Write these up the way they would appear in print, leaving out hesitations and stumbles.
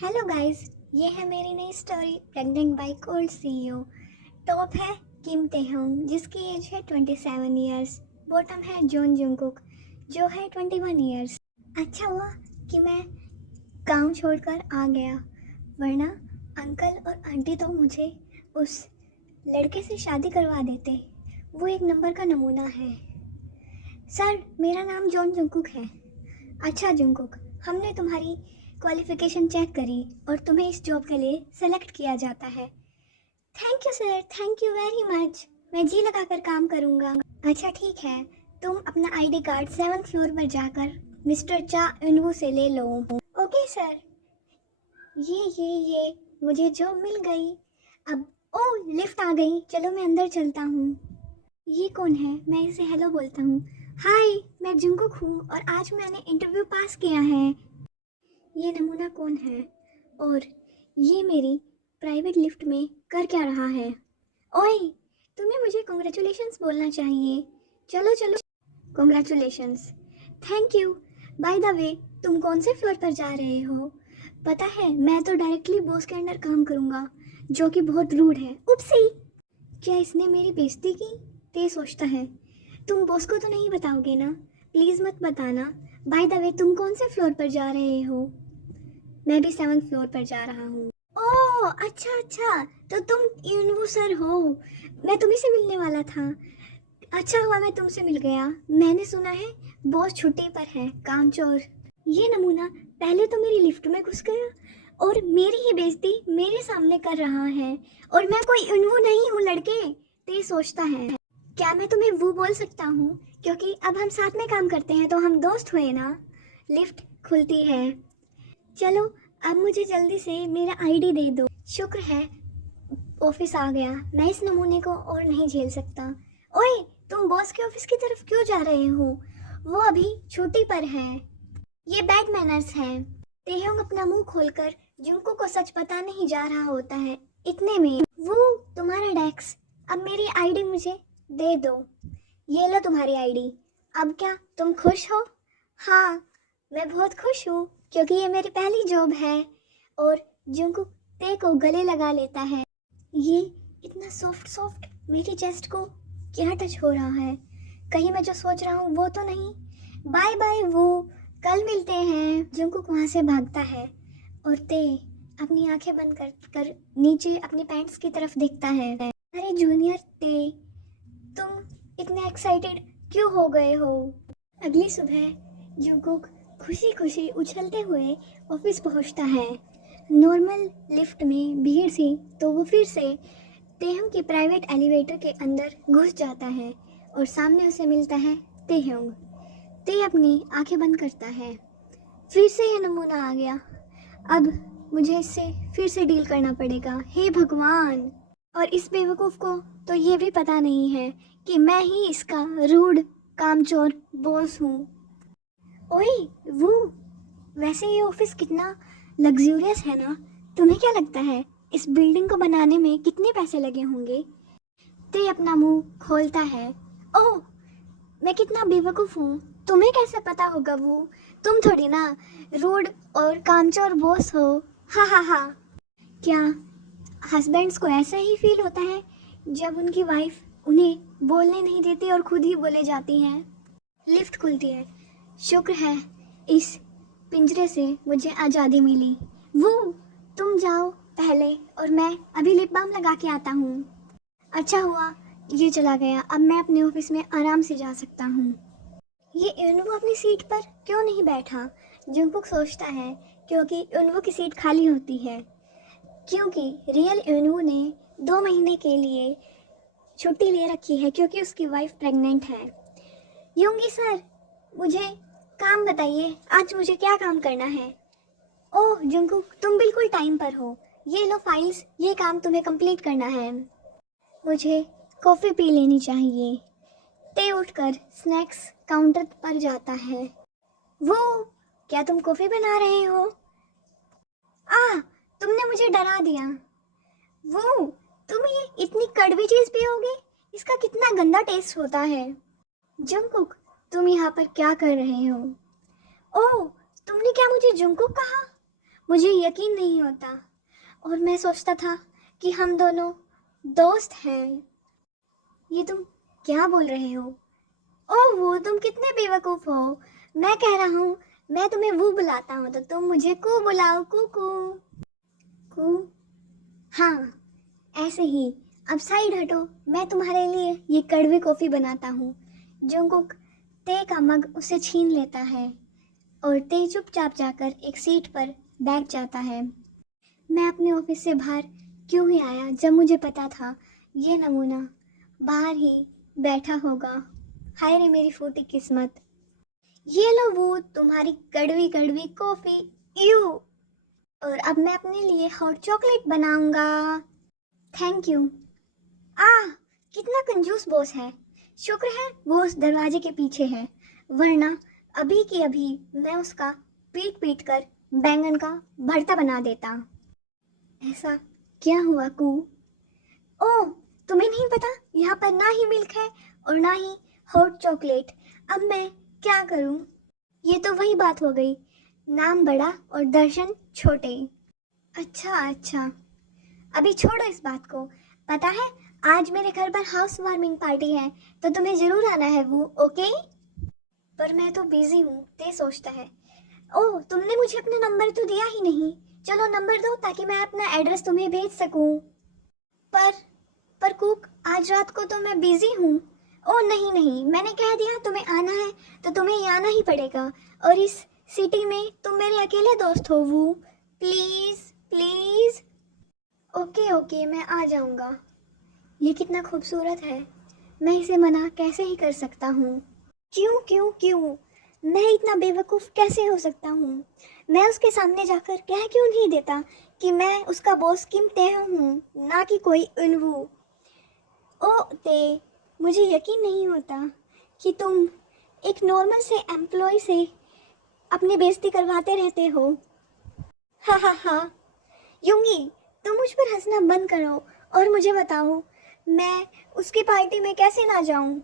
Hello guys, ये है मेरी नई story pregnant by cold CEO. Top है किम तेहोंग जिसकी एज है 27 इयर्स। बॉटम है जॉन जंगकुक जो है 21 इयर्स। अच्छा हुआ कि मैं गांव छोड़कर आ गया, वरना अंकल और आंटी तो मुझे उस लड़के से शादी करवा देते। वो एक नंबर का नमूना है। सर, मेरा नाम जॉन जंगकुक है। अच्छा जंगकुक, हमने तुम्हारी क्वालिफिकेशन चेक करी और तुम्हें इस जॉब के लिए सेलेक्ट किया जाता है। Thank you sir, thank you very much. मैं जी लगाकर काम करूँगा। अच्छा ठीक है, तुम अपना आईडी कार्ड 7th फ्लोर पर जाकर मिस्टर चा इनवू से ले लो। Okay sir. ये मुझे जॉब मिल गई। अब ओ, लिफ्ट आ गई, चलो मैं अंदर चलता हूँ। ये कौन है? मैं इसे हेलो बोलता हूँ। हाय, मैं जंगकुक हूँ और आज मैंने इंटरव्यू पास किया है। ये नमूना कौन है और ये मेरी प्राइवेट लिफ्ट में कर क्या रहा है? ओए, तुम्हें मुझे कॉन्ग्रेचुलेशंस बोलना चाहिए। चलो चलो, congratulations. Thank you. By the way, तुम कौन से फ्लोर पर जा रहे हो? पता है, मैं तो डायरेक्टली बॉस के अंडर काम करूँगा, जो कि बहुत रूड है। उपसी, क्या इसने मेरी बेइज्जती की? ते सोचता है। तुम बॉस को तो नहीं बताओगे ना? प्लीज़ मत बताना। बाय द वे, तुम कौन से फ्लोर पर जा रहे हो? मैं भी 7th फ्लोर पर जा रहा हूँ। ओह अच्छा अच्छा, तो तुम यूनवू सर हो। मैं तुम्ही से मिलने वाला था। अच्छा हुआ मैं तुमसे मिल गया। मैंने सुना है बॉस छुट्टी पर है, कामचोर। ये नमूना पहले तो मेरी लिफ्ट में घुस गया और मेरी ही बेइज्जती मेरे सामने कर रहा है, और मैं कोई यूनवू नहीं हूँ लड़के। तो ये सोचता है। क्या मैं तुम्हें वो बोल सकता हूँ? क्योंकि अब हम साथ में काम करते हैं तो हम दोस्त हुए ना। लिफ्ट खुलती है। चलो, अब मुझे जल्दी से मेरा आईडी दे दो। शुक्र है ऑफिस आ गया। मैं इस नमूने को और नहीं झेल सकता। ओए, तुम बॉस के ऑफिस की तरफ क्यों जा रहे हो? वो अभी छुट्टी पर है। ये बैड मैनर्स है। तेहोंग अपना मुंह खोलकर जुंको को सच पता नहीं जा रहा होता है। इतने में वो, तुम्हारा डेस्क। अब मेरी आईडी मुझे दे दो। ये लो तुम्हारी आईडी। अब क्या तुम खुश हो? हाँ, मैं बहुत खुश हूँ क्योंकि ये मेरी पहली जॉब है। और जंगकुक ते को गले लगा लेता है। ये इतना सॉफ्ट सॉफ्ट मेरी चेस्ट को क्या टच हो रहा है? कहीं मैं जो सोच रहा हूँ वो तो नहीं? बाय बाय, वो कल मिलते हैं। जंगकुक वहाँ से भागता है और ते अपनी आंखें बंद कर कर नीचे अपनी पैंट्स की तरफ देखता है। अरे जूनियर ते, तुम इतने एक्साइटेड क्यों हो गए हो? अगली सुबह जंगकुक खुशी खुशी उछलते हुए ऑफिस पहुंचता है। नॉर्मल लिफ्ट में भीड़ थी तो वो फिर से तेहोंग की प्राइवेट एलिवेटर के अंदर घुस जाता है और सामने उसे मिलता है तेहोंग। ते अपनी आंखें बंद करता है। फिर से ये नमूना आ गया। अब मुझे इससे फिर से डील करना पड़ेगा। हे भगवान! और इस बेवकूफ़ को तो ये भी पता नहीं है कि मैं ही इसका रूड कामचोर बॉस हूँ। ओए वो, वैसे ये ऑफिस कितना लग्जूरियस है ना? तुम्हें क्या लगता है इस बिल्डिंग को बनाने में कितने पैसे लगे होंगे? ते अपना मुंह खोलता है। ओह, मैं कितना बेवकूफ़ हूँ। तुम्हें कैसे पता होगा? वो तुम थोड़ी ना रूड और कामचोर बॉस हो। हा हा हा। क्या हस्बैंड्स को ऐसा ही फील होता है जब उनकी वाइफ उन्हें बोलने नहीं देती और खुद ही बोले जाती हैं? लिफ्ट खुलती है। शुक्र है इस पिंजरे से मुझे आज़ादी मिली। वो, तुम जाओ पहले और मैं अभी लिप बाम लगा के आता हूँ। अच्छा हुआ ये चला गया, अब मैं अपने ऑफिस में आराम से जा सकता हूँ। ये यूनवो अपनी सीट पर क्यों नहीं बैठा? जंगकुक सोचता है क्योंकि यूनवो की सीट खाली होती है। क्योंकि रियल यूनवो ने 2 महीने के लिए छुट्टी ले रखी है क्योंकि उसकी वाइफ प्रेग्नेंट है। योंगी सर, मुझे काम बताइए, आज मुझे क्या काम करना है? ओह जंगकुक, तुम बिल्कुल टाइम पर हो। ये लो फाइल्स, ये काम तुम्हें कंप्लीट करना है। मुझे कॉफ़ी पी लेनी चाहिए। ते उठकर स्नैक्स काउंटर पर जाता है। वो, क्या तुम कॉफ़ी बना रहे हो? तुमने मुझे डरा दिया। वो, तुम ये इतनी कड़वी चीज़ पियोगे? इसका कितना गंदा टेस्ट होता है। जंगकुक, तुम यहाँ पर क्या कर रहे हो? ओह, तुमने क्या मुझे जंगकुक कहा? मुझे यकीन नहीं होता और मैं सोचता था कि हम दोनों दोस्त हैं। ये तुम क्या बोल रहे हो? ओह वो तुम कितने बेवकूफ़ हो। मैं कह रहा हूँ मैं तुम्हें वो बुलाता हूँ तो तुम मुझे कू बुलाओ। कू कू कू। हाँ ऐसे ही। अब साइड हटो, मैं तुम्हारे लिए ये कड़वी कॉफ़ी बनाता हूँ। जंगकुक ते का मग उसे छीन लेता है और ते चुपचाप जाकर एक सीट पर बैठ जाता है। मैं अपने ऑफिस से बाहर क्यों ही आया जब मुझे पता था ये नमूना बाहर ही बैठा होगा। हाय रे मेरी फूटी किस्मत। ये लो वो तुम्हारी कड़वी कड़वी कॉफ़ी। यू। और अब मैं अपने लिए हॉट चॉकलेट बनाऊंगा। Thank you. कितना कंजूस बॉस है। शुक्र है वो उस दरवाजे के पीछे है, वरना अभी की अभी मैं उसका पीट पीट कर बैंगन का भरता बना देता। ऐसा क्या हुआ कू? ओह तुम्हें नहीं पता यहाँ पर ना ही मिल्क है और ना ही हॉट चॉकलेट। अब मैं क्या करूँ? ये तो वही बात हो गई, नाम बड़ा और दर्शन छोटे। अच्छा अच्छा, अभी छोड़ो इस बात को। पता है आज मेरे घर पर हाउस वार्मिंग पार्टी है तो तुम्हें जरूर आना है वो, ओके? पर मैं तो बिजी हूँ, ते सोचता है। ओह तुमने मुझे अपना नंबर तो दिया ही नहीं। चलो नंबर दो ताकि मैं अपना एड्रेस तुम्हें भेज सकूँ। पर पर कुक आज रात को तो मैं बिजी हूँ। ओह नहीं नहीं, मैंने कह दिया तुम्हें आना है तो तुम्हें ही आना ही पड़ेगा। और इस सिटी में तुम मेरे अकेले दोस्त हो वो। Please please. ओके ओके मैं आ जाऊँगा। ये कितना खूबसूरत है, मैं इसे मना कैसे ही कर सकता हूँ? क्यों क्यों क्यों? मैं इतना बेवकूफ़ कैसे हो सकता हूँ? मैं उसके सामने जाकर कह क्यों नहीं देता कि मैं उसका बॉस किम तेह हूँ, ना कि कोई उनवू। ओ ते, मुझे यकीन नहीं होता कि तुम एक नॉर्मल से एम्प्लॉय से अपनी बेइज्जती करवाते रहते हो। हा हा हा। यूंगी तुम मुझ पर हंसना बंद करो और मुझे बताओ मैं उसकी पार्टी में कैसे ना जाऊं?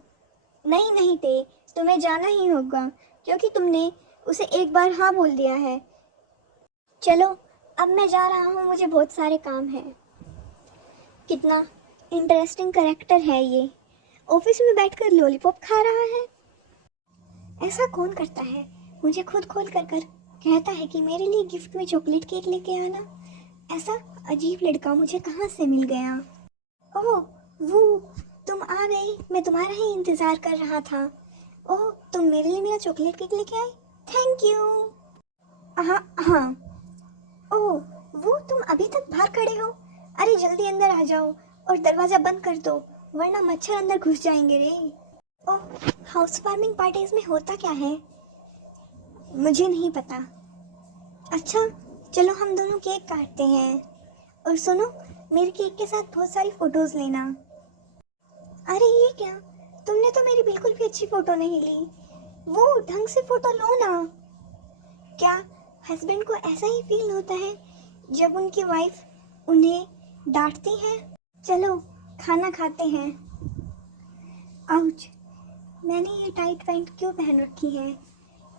नहीं नहीं ते, तुम्हें जाना ही होगा क्योंकि तुमने उसे एक बार हाँ बोल दिया है। चलो अब मैं जा रहा हूँ, मुझे बहुत सारे काम हैं। कितना इंटरेस्टिंग करेक्टर है ये, ऑफिस में बैठकर लॉलीपॉप खा रहा है। ऐसा कौन करता है? मुझे खुद खोल कर कहता है कि मेरे लिए गिफ्ट में चॉकलेट केक लेके आना। ऐसा अजीब लड़का मुझे कहाँ से मिल गया? ओह वो तुम आ गई, मैं तुम्हारा ही इंतज़ार कर रहा था। ओह तुम मेरे लिए मेरा चॉकलेट केक लेके आए, थैंक यू। हाँ हाँ। ओह वो तुम अभी तक बाहर खड़े हो? अरे जल्दी अंदर आ जाओ और दरवाज़ा बंद कर दो वरना मच्छर अंदर घुस जाएंगे रे। ओह हाउस वार्मिंग पार्टीज में होता क्या है? मुझे नहीं पता। अच्छा चलो हम दोनों केक काटते हैं। और सुनो मेरे केक के साथ बहुत सारी फ़ोटोज़ लेना। अरे ये क्या, तुमने तो मेरी बिल्कुल भी अच्छी फ़ोटो नहीं ली। वो ढंग से फ़ोटो लो ना। क्या हस्बैंड को ऐसा ही फील होता है जब उनकी वाइफ उन्हें डांटती है? चलो खाना खाते हैं। आउच, मैंने ये टाइट पैंट क्यों पहन रखी है?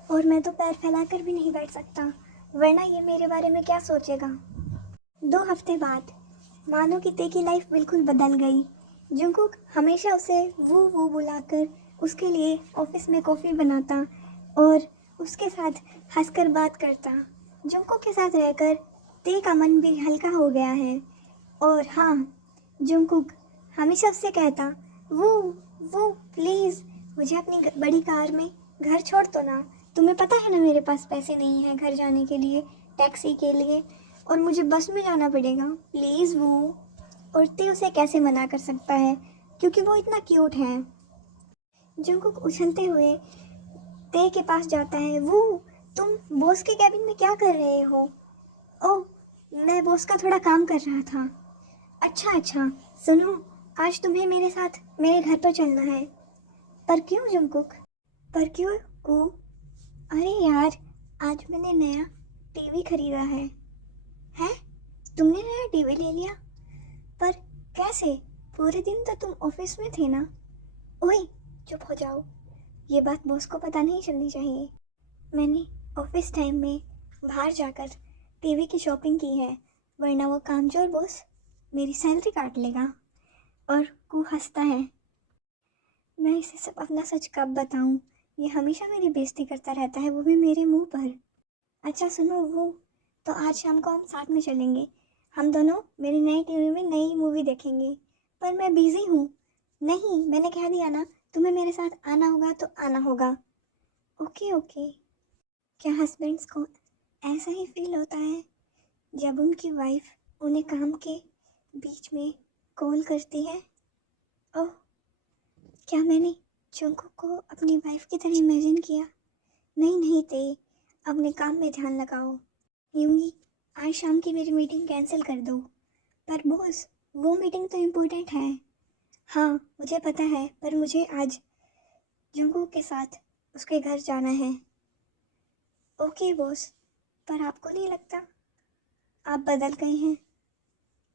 और मैं तो पैर फैलाकर भी नहीं बैठ सकता वरना ये मेरे बारे में क्या सोचेगा। 2 हफ्ते बाद मानो कि ते की लाइफ बिल्कुल बदल गई। जंगकुक हमेशा उसे वो बुलाकर उसके लिए ऑफिस में कॉफ़ी बनाता और उसके साथ हंसकर बात करता। जंगकुक के साथ रहकर ते का मन भी हल्का हो गया है। और हाँ, जंगकुक हमेशा उससे कहता, वो प्लीज़ मुझे अपनी बड़ी कार में घर छोड़ दो ना। तुम्हें पता है ना मेरे पास पैसे नहीं हैं घर जाने के लिए, टैक्सी के लिए, और मुझे बस में जाना पड़ेगा, प्लीज़ वो। और ते उसे कैसे मना कर सकता है क्योंकि वो इतना क्यूट है। जंगकुक उछलते हुए ते के पास जाता है। वो तुम बॉस के कैबिन में क्या कर रहे हो? ओह मैं बॉस का थोड़ा काम कर रहा था। अच्छा अच्छा, सुनो आज तुम्हें मेरे साथ मेरे घर पर चलना है। पर क्यों जंगकुक? पर क्यों को? अरे यार आज मैंने नया टीवी खरीदा है। हैं? तुमने नया टीवी ले लिया? पर कैसे? पूरे दिन तो तुम ऑफिस में थे ना। ओए चुप हो जाओ, ये बात बॉस को पता नहीं चलनी चाहिए। मैंने ऑफिस टाइम में बाहर जाकर टीवी की शॉपिंग की है, वरना वो कामचोर बॉस मेरी सैलरी काट लेगा। और कू हंसता है। मैं इसे सब अपना सच कब बताऊं? ये हमेशा मेरी बेइज्जती करता रहता है, वो भी मेरे मुंह पर। अच्छा सुनो वो, तो आज शाम को हम साथ में चलेंगे। हम दोनों मेरी नई टीवी में नई मूवी देखेंगे। पर मैं बिजी हूँ। नहीं, मैंने कह दिया ना, तुम्हें मेरे साथ आना होगा तो आना होगा। Okay okay. क्या हस्बैंड्स को ऐसा ही फील होता है जब उनकी वाइफ उन्हें काम के बीच में कॉल करती है? ओह, क्या मैंने जंगकुक को अपनी वाइफ की तरह इमेजिन किया? नहीं नहीं ते, अपने काम में ध्यान लगाओ। यूंगी, आज शाम की मेरी मीटिंग कैंसिल कर दो। पर बॉस, वो मीटिंग तो इम्पोर्टेंट है। हाँ मुझे पता है, पर मुझे आज जंगकुक के साथ उसके घर जाना है। ओके बॉस, पर आपको नहीं लगता आप बदल गए हैं?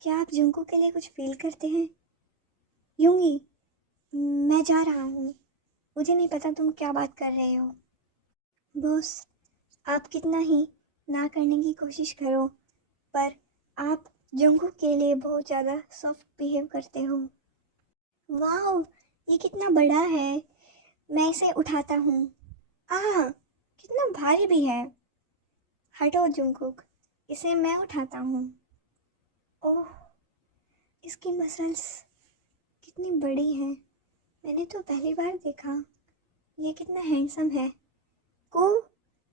क्या आप जंगकुक के लिए कुछ फील करते हैं? यूंगी, मैं जा रहा हूँ। मुझे नहीं पता तुम क्या बात कर रहे हो। बॉस, आप कितना ही ना करने की कोशिश करो, पर आप जंगकुक के लिए बहुत ज़्यादा सॉफ्ट बिहेव करते हो। वाह, ये कितना बड़ा है। मैं इसे उठाता हूँ। आह, कितना भारी भी है। हटो जंगकुक, इसे मैं उठाता हूँ। ओह, इसकी मसल्स कितनी बड़ी हैं। मैंने तो पहली बार देखा। ये कितना हैंडसम है। को,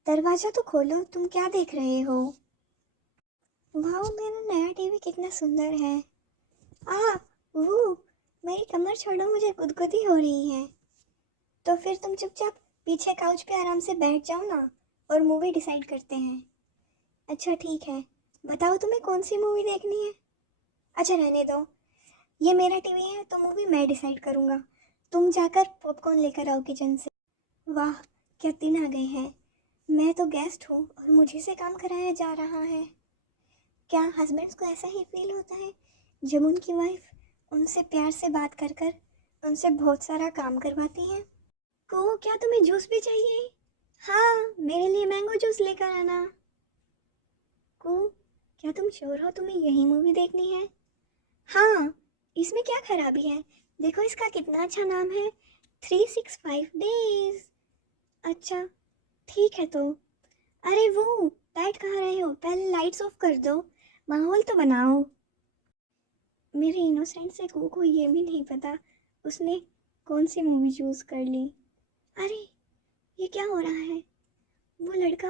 दरवाज़ा तो खोलो, तुम क्या देख रहे हो? वाह, मेरा नया टीवी कितना सुंदर है। आ, वो, मेरी कमर छोड़ो, मुझे गुदगुदी हो रही है। तो फिर तुम चुपचाप पीछे काउच पे आराम से बैठ जाओ ना, और मूवी डिसाइड करते हैं। अच्छा ठीक है, बताओ तुम्हें कौन सी मूवी देखनी है? अच्छा रहने दो, ये मेरा टीवी है तो मूवी मैं डिसाइड करूँगा। तुम जाकर पॉपकॉर्न लेकर आओ किचन से। वाह, क्या दिन आ गए हैं। मैं तो गेस्ट हूँ और मुझे से काम कराया जा रहा है। क्या हस्बैंड्स को ऐसा ही फील होता है जब उनकी वाइफ उनसे प्यार से बात कर कर उनसे बहुत सारा काम करवाती है? को, क्या तुम्हें जूस भी चाहिए? हाँ, मेरे लिए मैंगो जूस लेकर आना। को, क्या तुम श्योर हो तुम्हें यही मूवी देखनी है? हाँ, इसमें क्या खराबी है? देखो इसका कितना अच्छा नाम है, 365 डेज। अच्छा ठीक है तो। अरे वो, लाइट कहाँ रहे हो? पहले लाइट्स ऑफ कर दो, माहौल तो बनाओ। मेरे इनोसेंट से को ये भी नहीं पता उसने कौन सी मूवी चूज कर ली। अरे, ये क्या हो रहा है? वो लड़का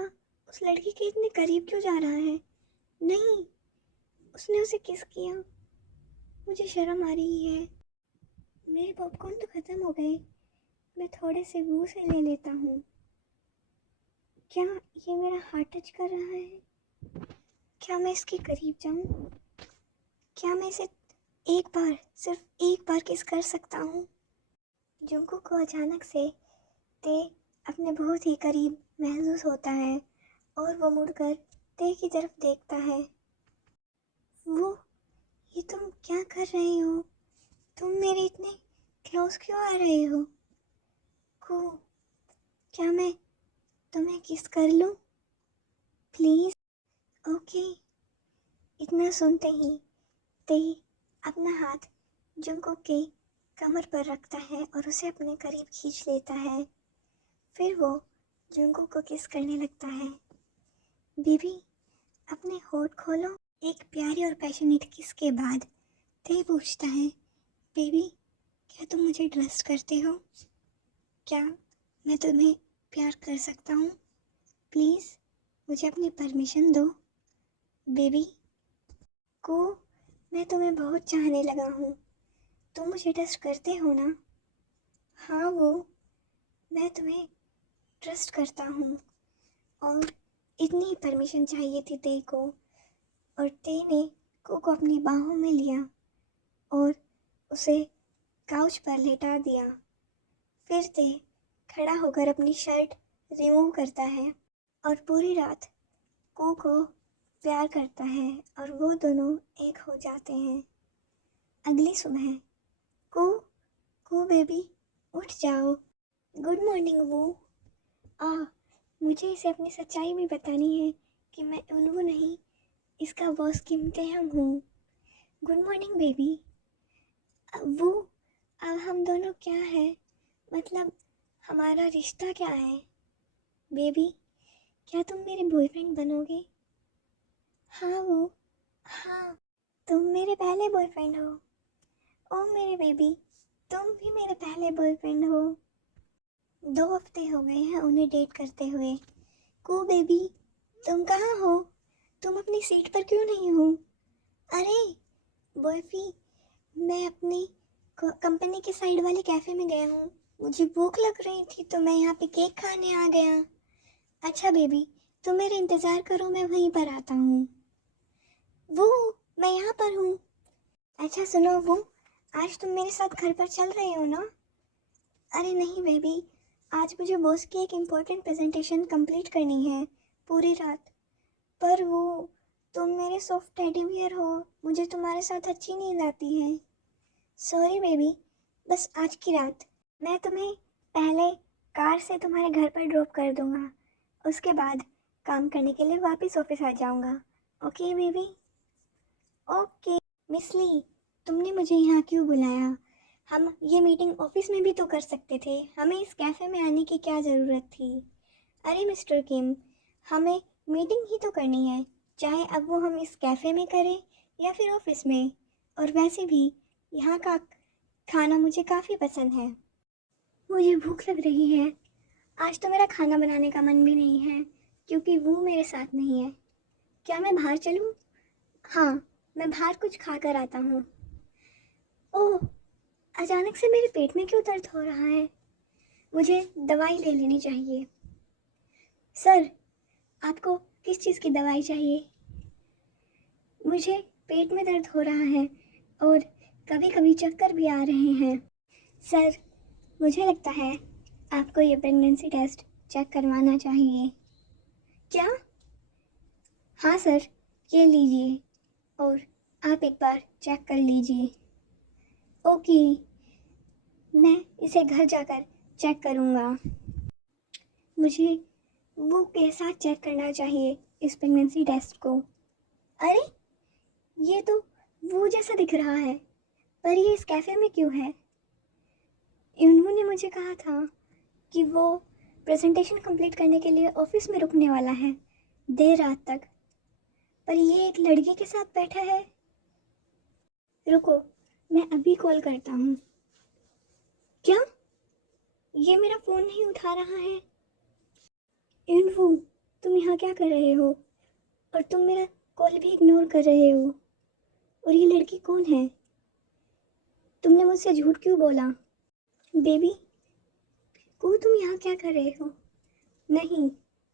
उस लड़की के इतने करीब क्यों जा रहा है? नहीं, उसने उसे किस किया? मुझे शर्म आ रही है। मेरे पॉपकॉर्न तो खत्म हो गए। मैं थोड़े से वो से ले लेता हूँ। क्या ये मेरा हार्ट टच कर रहा है? क्या मैं इसके करीब जाऊँ? क्या मैं इसे एक बार, सिर्फ एक बार किस कर सकता हूँ? जुंको को अचानक से ते अपने बहुत ही करीब महसूस होता है और वो मुड़कर ते की तरफ देखता है। वो, ये तुम क्या कर रहे हो? तुम मेरे इतने क्लोज क्यों आ रहे हो? को, क्या मैं तुम्हें किस कर लूँ प्लीज़? ओके। इतना सुनते ही ते अपना हाथ जुंको के कमर पर रखता है और उसे अपने करीब खींच लेता है। फिर वो जुंको को किस करने लगता है। बेबी, अपने होठ खोलो। एक प्यारी और पैशनेट किस के बाद ते पूछता है, बेबी, क्या तुम मुझे ट्रस्ट करते हो? क्या मैं तुम्हें प्यार कर सकता हूँ? प्लीज़ मुझे अपनी परमिशन दो। बेबी को, मैं तुम्हें बहुत चाहने लगा हूँ। तुम मुझे ट्रस्ट करते हो ना? हाँ वो, मैं तुम्हें ट्रस्ट करता हूँ। और इतनी ही परमिशन चाहिए थी ते को, और ते ने को अपनी बाहों में लिया और उसे काउच पर लेटा दिया। फिर ते खड़ा होकर अपनी शर्ट रिमूव करता है और पूरी रात को प्यार करता है और वो दोनों एक हो जाते हैं। अगली सुबह को को बेबी, उठ जाओ। गुड मॉर्निंग वो। आ, मुझे इसे अपनी सच्चाई भी बतानी है कि मैं उल्लू नहीं इसका बॉस किम तेहंग हूँ। Good morning baby. वो अब हम दोनों क्या है, मतलब हमारा रिश्ता क्या है? बेबी, क्या तुम मेरे बॉयफ्रेंड बनोगे? हाँ वो, हाँ, तुम मेरे पहले बॉयफ्रेंड हो। ओ मेरे बेबी, तुम भी मेरे पहले बॉयफ्रेंड हो। 2 हफ्ते हो गए हैं उन्हें डेट करते हुए। को बेबी, तुम कहाँ हो? तुम अपनी सीट पर क्यों नहीं हो? अरे बॉयफी, मैं अपनी कंपनी के साइड वाले कैफ़े में गया हूँ। मुझे भूख लग रही थी तो मैं यहाँ पे केक खाने आ गया। अच्छा बेबी, तुम मेरा इंतज़ार करो, मैं वहीं पर आता हूँ। वो, मैं यहाँ पर हूँ। अच्छा सुनो वो, आज तुम मेरे साथ घर पर चल रहे हो ना? अरे नहीं बेबी, आज मुझे बॉस की एक इम्पोर्टेंट प्रेजेंटेशन कंप्लीट करनी है पूरी रात। पर वो, तुम मेरे सॉफ्ट टेडी बियर हो, मुझे तुम्हारे साथ अच्छी नींद आती है। सॉरी बेबी, बस आज की रात। मैं तुम्हें पहले कार से तुम्हारे घर पर ड्रॉप कर दूंगा, उसके बाद काम करने के लिए वापस ऑफिस आ जाऊंगा। Okay baby? ओके। मिस ली, तुमने मुझे यहाँ क्यों बुलाया? हम ये मीटिंग ऑफिस में भी तो कर सकते थे, हमें इस कैफ़े में आने की क्या ज़रूरत थी? अरे मिस्टर किम, हमें मीटिंग ही तो करनी है, चाहे अब वो हम इस कैफ़े में करें या फिर ऑफिस में। और वैसे भी यहाँ का खाना मुझे काफ़ी पसंद है। मुझे भूख लग रही है। आज तो मेरा खाना बनाने का मन भी नहीं है क्योंकि वो मेरे साथ नहीं है। क्या मैं बाहर चलूँ? हाँ, मैं बाहर कुछ खा कर आता हूँ। ओह, अचानक से मेरे पेट में क्यों दर्द हो रहा है? मुझे दवाई ले लेनी चाहिए। सर, आपको किस चीज़ की दवाई चाहिए? मुझे पेट में दर्द हो रहा है और कभी कभी चक्कर भी आ रहे हैं। सर, मुझे लगता है आपको ये प्रेगनेंसी टेस्ट चेक करवाना चाहिए। क्या? हाँ सर, ये लीजिए और आप एक बार चेक कर लीजिए। ओके, मैं इसे घर जाकर चेक करूँगा। मुझे वो के साथ चेक करना चाहिए इस प्रेगनेंसी टेस्ट को। अरे, ये तो वो जैसा दिख रहा है, पर ये इस कैफ़े में क्यों है? उन्होंने मुझे कहा था कि वो प्रेजेंटेशन कंप्लीट करने के लिए ऑफिस में रुकने वाला है देर रात तक, पर ये एक लड़की के साथ बैठा है। रुको, मैं अभी कॉल करता हूँ। क्या? ये मेरा फ़ोन नहीं उठा रहा है। इन्फू, तुम यहाँ क्या कर रहे हो? और तुम मेरा कॉल भी इग्नोर कर रहे हो। और ये लड़की कौन है? तुमने मुझसे झूठ क्यों बोला? बेबी को, तुम यहाँ क्या कर रहे हो? नहीं,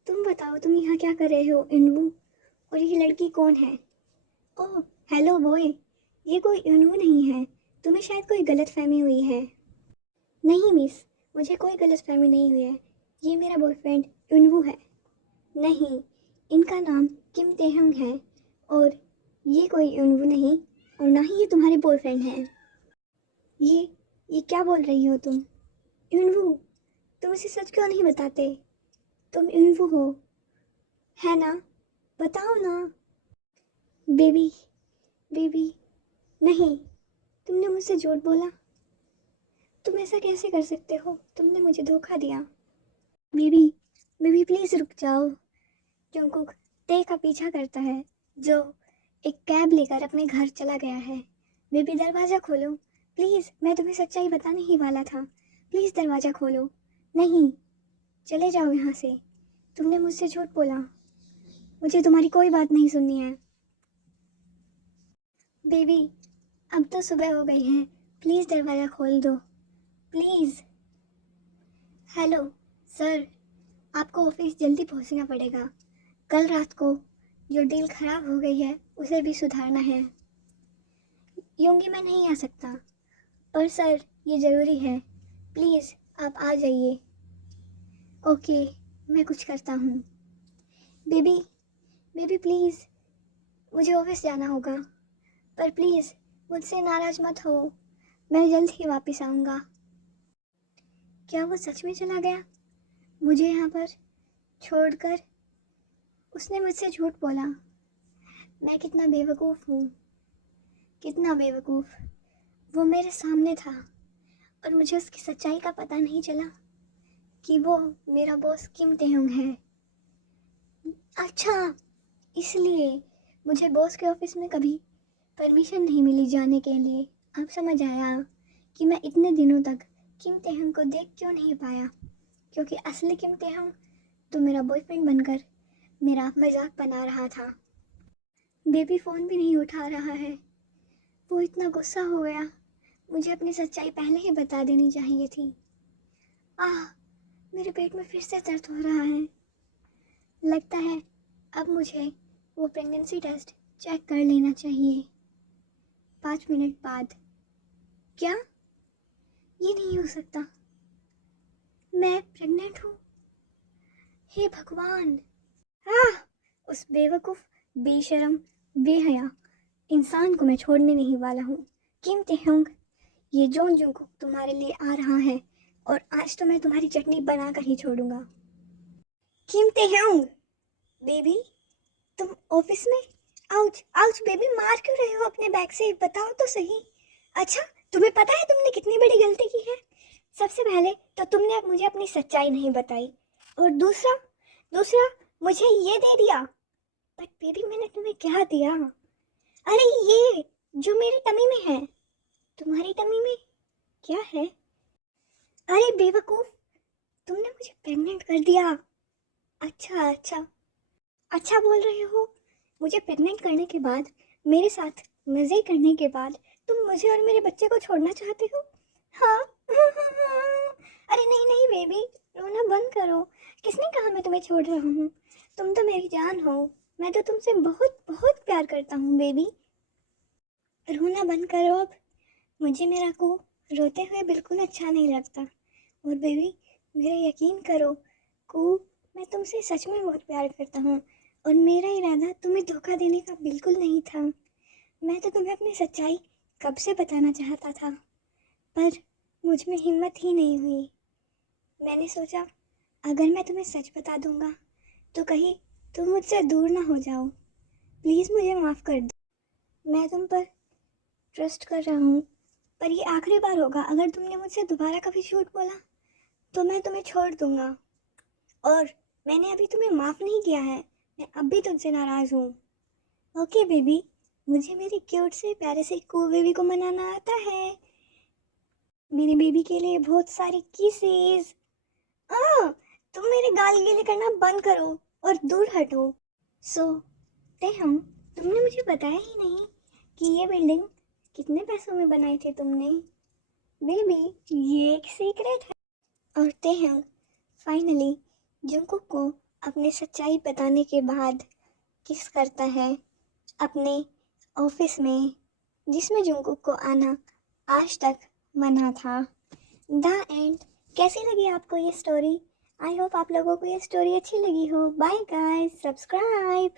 तुम बताओ तुम यहाँ क्या कर रहे हो इन्वू? और ये लड़की कौन है? ओह हेलो बॉय, ये कोई इन्वू नहीं है, तुम्हें शायद कोई गलतफहमी हुई है। नहीं मिस, मुझे कोई गलतफहमी नहीं हुई है, ये मेरा बॉयफ्रेंड इन्वू है। नहीं, इनका नाम किम तेहंग है और ये कोई इन्वू नहीं, और ना ही ये तुम्हारे बॉयफ्रेंड हैं। ये क्या बोल रही हो तुम? इन्वू, तुम इसे सच क्यों नहीं बताते? तुम इन्वू हो, है ना? बताओ ना। बेबी, बेबी, नहीं, तुमने मुझसे झूठ बोला। तुम ऐसा कैसे कर सकते हो? तुमने मुझे धोखा दिया। बेबी, बेबी प्लीज़ रुक जाओ। जंगकुक ते का पीछा करता है, जो एक कैब लेकर अपने घर चला गया है। बेबी दरवाज़ा खोलो प्लीज़, मैं तुम्हें सच्चाई बताने ही वाला था। प्लीज़ दरवाज़ा खोलो। नहीं, चले जाओ यहाँ से। तुमने मुझसे झूठ बोला, मुझे तुम्हारी कोई बात नहीं सुननी है। बेबी, अब तो सुबह हो गई है, प्लीज़ दरवाज़ा खोल दो, प्लीज़। हेलो सर, आपको ऑफिस जल्दी पहुंचना पड़ेगा। कल रात को जो डील ख़राब हो गई है उसे भी सुधारना है। यूँगी मैं नहीं आ सकता, पर सर ये ज़रूरी है, प्लीज़ आप आ जाइए। ओके, मैं कुछ करता हूँ। बेबी, बेबी प्लीज़, मुझे ऑफिस जाना होगा, पर प्लीज़ मुझसे नाराज़ मत हो, मैं जल्द ही वापस आऊँगा। क्या वो सच में चला गया मुझे यहाँ पर छोड़कर? उसने मुझसे झूठ बोला। मैं कितना बेवकूफ़ हूँ, कितना बेवकूफ़। वो मेरे सामने था और मुझे उसकी सच्चाई का पता नहीं चला कि वो मेरा बॉस किम तेहुंग है। अच्छा, इसलिए मुझे बॉस के ऑफिस में कभी परमिशन नहीं मिली जाने के लिए। अब समझ आया कि मैं इतने दिनों तक किम तेहुंग को देख क्यों नहीं पाया, क्योंकि असली किम तेहुंग तो मेरा बॉयफ्रेंड बनकर मेरा मजाक बना रहा था। बेबी फ़ोन भी नहीं उठा रहा है। वो इतना गुस्सा हो गया। मुझे अपनी सच्चाई पहले ही बता देनी चाहिए थी। आह, मेरे पेट में फिर से दर्द हो रहा है। लगता है अब मुझे वो प्रेगनेंसी टेस्ट चेक कर लेना चाहिए 5 मिनट बाद। क्या? ये नहीं हो सकता, मैं प्रेग्नेंट हूँ। हे भगवान! आह! उस बेवकूफ़, बेशरम, बेहया इंसान को मैं छोड़ने नहीं वाला हूँ। किम तेहुंग, ये जॉन जंगकुक तुम्हारे लिए आ रहा है और आज तो मैं तुम्हारी चटनी बनाकर ही छोड़ूंगा। किम तेहुंग, बेबी, तुम ऑफिस में? आउच आउच बेबी, मार क्यों रहे हो अपने बैग से? बताओ तो सही। अच्छा, तुम्हें पता है तुमने कितनी बड़ी गलती की है? सबसे पहले तो तुमने मुझे अपनी सच्चाई नहीं बताई, और दूसरा दूसरा मुझे ये दे दिया। बट बेबी, मैंने तुम्हें क्या दिया? अरे ये जो मेरी टमी में है। तुम्हारी टमी में क्या है? अरे बेवकूफ, तुमने मुझे प्रेग्नेंट कर दिया। अच्छा अच्छा अच्छा बोल रहे हो। मुझे प्रेग्नेंट करने के बाद, मेरे साथ मज़े करने के बाद तुम मुझे और मेरे बच्चे को छोड़ना चाहते हो? हाँ। अरे नहीं नहीं बेबी, रोना बंद करो। किसने कहा मैं तुम्हें छोड़ रहा हूँ? तुम तो मेरी जान हो। मैं तो तुमसे बहुत बहुत प्यार करता हूँ बेबी। रोना बंद करो अब। मुझे मेरा को रोते हुए बिल्कुल अच्छा नहीं लगता। और बेबी, मेरा यकीन करो को, मैं तुमसे सच में बहुत प्यार करता हूँ और मेरा इरादा तुम्हें धोखा देने का बिल्कुल नहीं था। मैं तो तुम्हें अपनी सच्चाई कब से बताना चाहता था, पर मुझ में हिम्मत ही नहीं हुई। मैंने सोचा अगर मैं तुम्हें सच बता दूंगा तो कहीं तुम मुझसे दूर ना हो जाओ। प्लीज़ मुझे माफ़ कर दो। मैं तुम पर ट्रस्ट कर रहा हूँ, पर ये आखिरी बार होगा। अगर तुमने मुझसे दोबारा कभी झूठ बोला तो मैं तुम्हें छोड़ दूंगा। और मैंने अभी तुम्हें माफ़ नहीं किया है, मैं अब भी तुमसे नाराज़ हूँ। ओके बेबी, मुझे मेरे क्यूट से प्यारे से कू बेबी को मनाना आता है। मेरे बेबी के लिए बहुत सारी किसेस। आ, तुम मेरे गाल गीले करना बंद करो और दूर हटो। सो हम, तुमने मुझे बताया ही नहीं कि ये बिल्डिंग कितने पैसों में बनाई थी तुमने। बेबी, ये एक सीक्रेट है। और हम फाइनली जंगकुक को अपनी सच्चाई बताने के बाद किस करता है अपने ऑफिस में, जिसमें जंगकुक को आना आज तक मना था। The end. कैसी लगी आपको ये स्टोरी? आई होप आप लोगों को ये स्टोरी अच्छी लगी हो। Bye guys, subscribe.